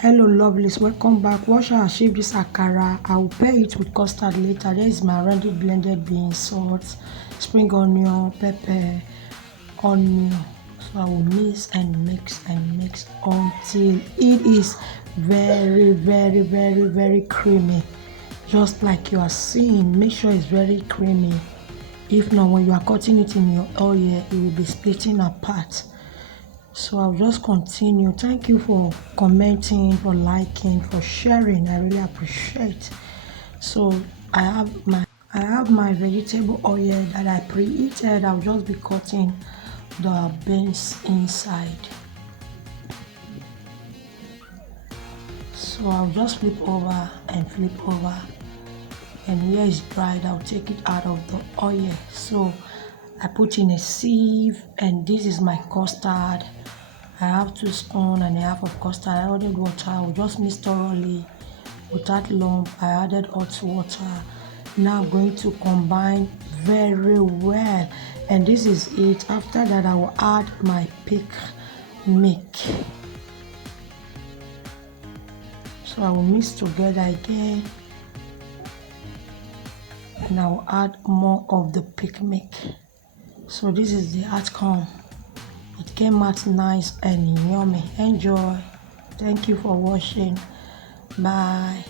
Hello lovelies, welcome back. What shall I achieve this akara? I will pair it with custard later. There is my rounded blended beans, salt, spring onion, pepper, onion. So I will mix and mix and mix until it is very creamy, just like you are seeing. Make sure it's very creamy. If not, when you are cutting it in your oil, it will be splitting apart. So I'll just continue. Thank you for commenting, for liking, for sharing. I really appreciate. So I have my vegetable oil that I preheated. I'll just be cutting the beans inside. So I'll just flip over and flip over. And here is dried. I'll take it out of the oil. So I put in a sieve, and this is my custard. I have 2 spoons and a half of custard. I added water. I will just mix thoroughly without lump. I added hot water. Now I'm going to combine very well, and this is it. After that, I will add my pick milk. So I will mix together again, and I will add more of the pick milk. So this is the outcome. It came out nice and yummy. Enjoy. Thank you for watching. Bye.